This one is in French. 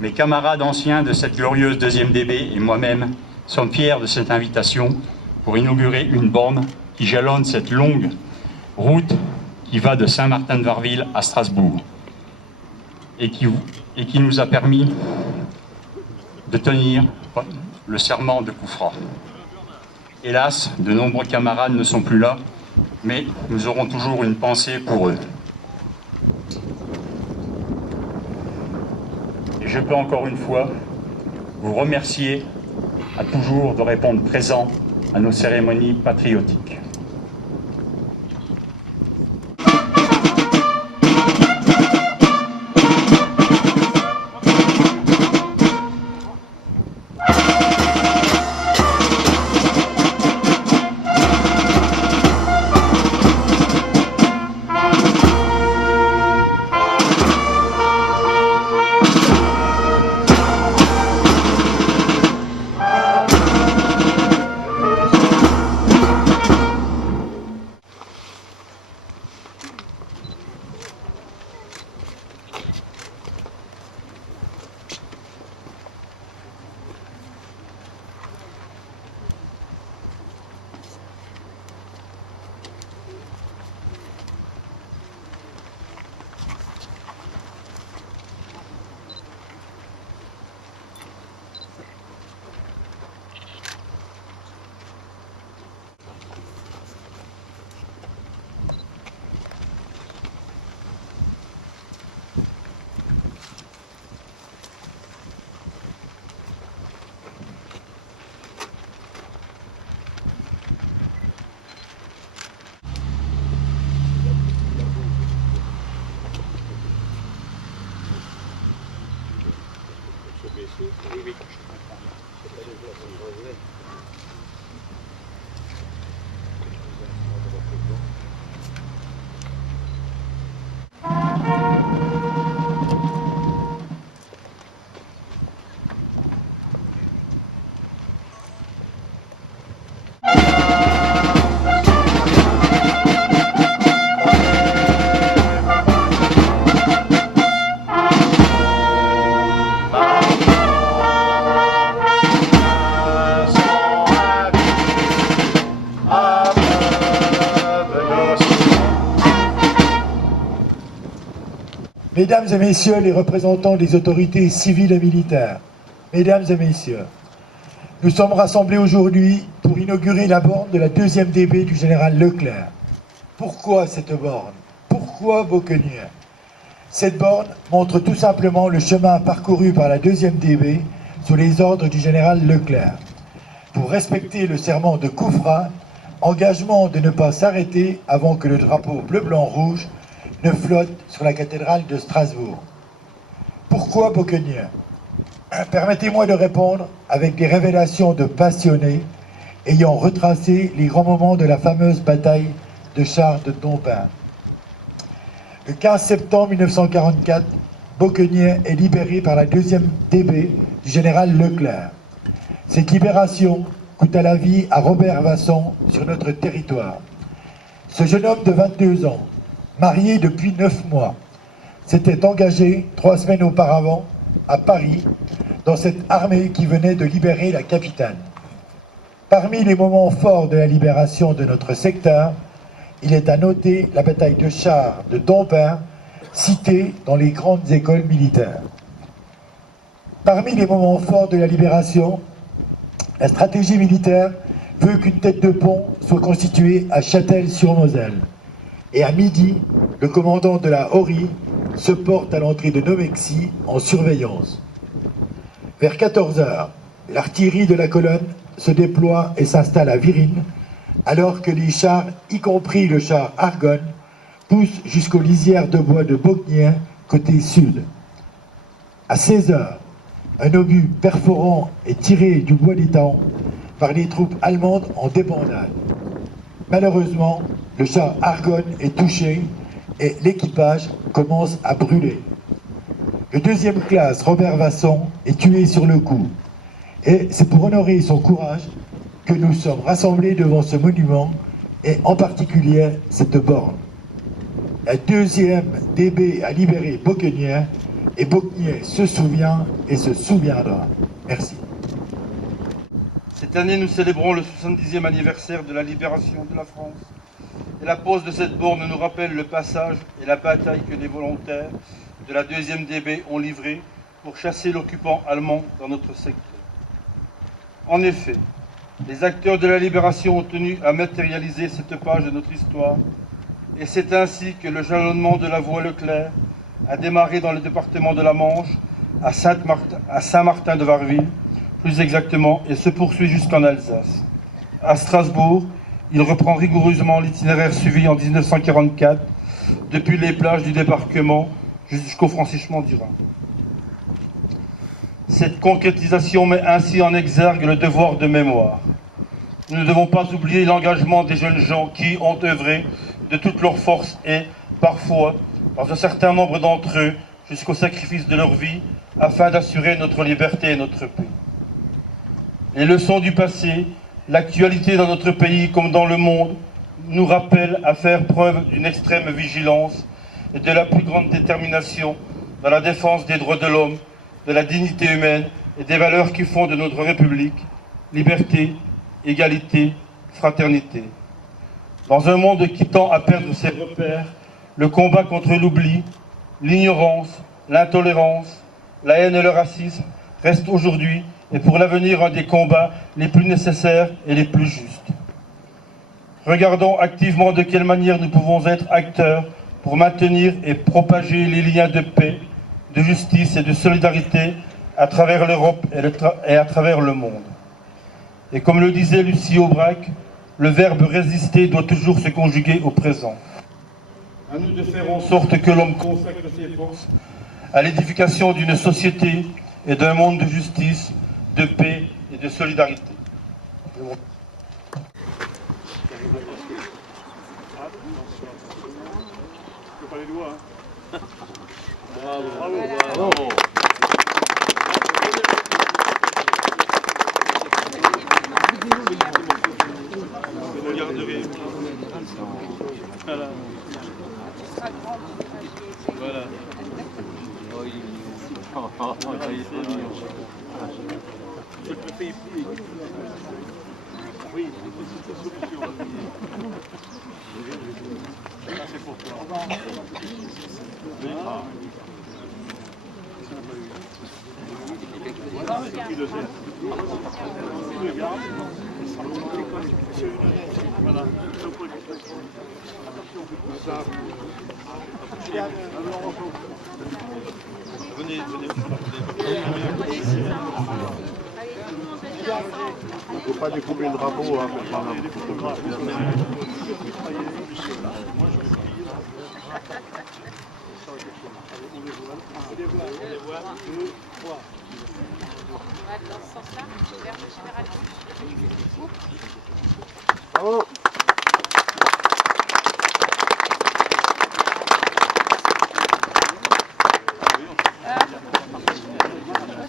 Mes camarades anciens de cette glorieuse 2e DB et moi-même sommes fiers de cette invitation pour inaugurer une borne qui jalonne cette longue route qui va de Saint-Martin-de-Varreville à Strasbourg et qui nous a permis de tenir le serment de Koufra. Hélas, de nombreux camarades ne sont plus là, mais nous aurons toujours une pensée pour eux. Et je peux encore une fois vous remercier à toujours de répondre présent à nos cérémonies patriotiques. Oui. Mesdames et messieurs les représentants des autorités civiles et militaires, mesdames et messieurs, nous sommes rassemblés aujourd'hui pour inaugurer la borne de la 2e DB du général Leclerc. Pourquoi cette borne? Pourquoi Beauquenier? Cette borne montre tout simplement le chemin parcouru par la 2e DB sous les ordres du général Leclerc. Pour respecter le serment de Koufra, engagement de ne pas s'arrêter avant que le drapeau bleu-blanc-rouge ne flotte sur la cathédrale de Strasbourg. Pourquoi Beauquenier? Permettez-moi de répondre avec des révélations de passionnés ayant retracé les grands moments de la fameuse bataille de Chars de Dompin. Le 15 septembre 1944, Beauquenier est libéré par la 2e DB du général Leclerc. Cette libération coûta la vie à Robert Vasson sur notre territoire. Ce jeune homme de 22 ans, marié depuis 9 mois, s'était engagé 3 semaines auparavant à Paris dans cette armée qui venait de libérer la capitale. Parmi les moments forts de la libération de notre secteur, il est à noter la bataille de Chars de Dompin, citée dans les grandes écoles militaires. Parmi les moments forts de la libération, la stratégie militaire veut qu'une tête de pont soit constituée à Châtel-sur-Moselle. Et à midi, le commandant de la Hori se porte à l'entrée de Nomexy en surveillance. Vers 14 h, l'artillerie de la colonne se déploie et s'installe à Virine, alors que les chars, y compris le char Argonne, poussent jusqu'aux lisières de bois de Beauquenier, côté sud. À 16 h, un obus perforant est tiré du bois d'Étang par les troupes allemandes en débandade. Malheureusement, le char Argonne est touché et l'équipage commence à brûler. Le 2e classe, Robert Vasson, est tué sur le coup. Et c'est pour honorer son courage que nous sommes rassemblés devant ce monument et en particulier cette borne. La 2e DB a libéré Beauquenier Et Bouquet se souvient et se souviendra. Merci. Cette année, nous célébrons le 70e anniversaire de la libération de la France. Et la pose de cette borne nous rappelle le passage et la bataille que les volontaires de la 2e DB ont livrée pour chasser l'occupant allemand dans notre secteur. En effet, les acteurs de la libération ont tenu à matérialiser cette page de notre histoire, et c'est ainsi que le jalonnement de la voie Leclerc a démarré dans le département de la Manche, à Saint-Martin de Varreville, plus exactement, et se poursuit jusqu'en Alsace. À Strasbourg, il reprend rigoureusement l'itinéraire suivi en 1944, depuis les plages du débarquement jusqu'au franchissement du Rhin. Cette concrétisation met ainsi en exergue le devoir de mémoire. Nous ne devons pas oublier l'engagement des jeunes gens qui ont œuvré de toutes leurs forces et, parfois, dans un certain nombre d'entre eux, jusqu'au sacrifice de leur vie, afin d'assurer notre liberté et notre paix. Les leçons du passé, l'actualité dans notre pays comme dans le monde, nous rappellent à faire preuve d'une extrême vigilance et de la plus grande détermination dans la défense des droits de l'homme, de la dignité humaine et des valeurs qui font de notre République liberté, égalité, fraternité. Dans un monde qui tend à perdre ses repères, le combat contre l'oubli, l'ignorance, l'intolérance, la haine et le racisme reste aujourd'hui et pour l'avenir un des combats les plus nécessaires et les plus justes. Regardons activement de quelle manière nous pouvons être acteurs pour maintenir et propager les liens de paix, de justice et de solidarité à travers l'Europe et à travers le monde. Et comme le disait Lucie Aubrac, le verbe résister doit toujours se conjuguer au présent. À nous de faire en sorte que l'homme consacre ses forces à l'édification d'une société et d'un monde de justice, de paix et de solidarité. Bravo. Voilà. Oui, c'est une solution. C'est pour toi. Voilà. Venez. Il ne faut pas découper le drapeau hein, pour prendre un photographe. Dans ce sens-là, vers le général. Bravo.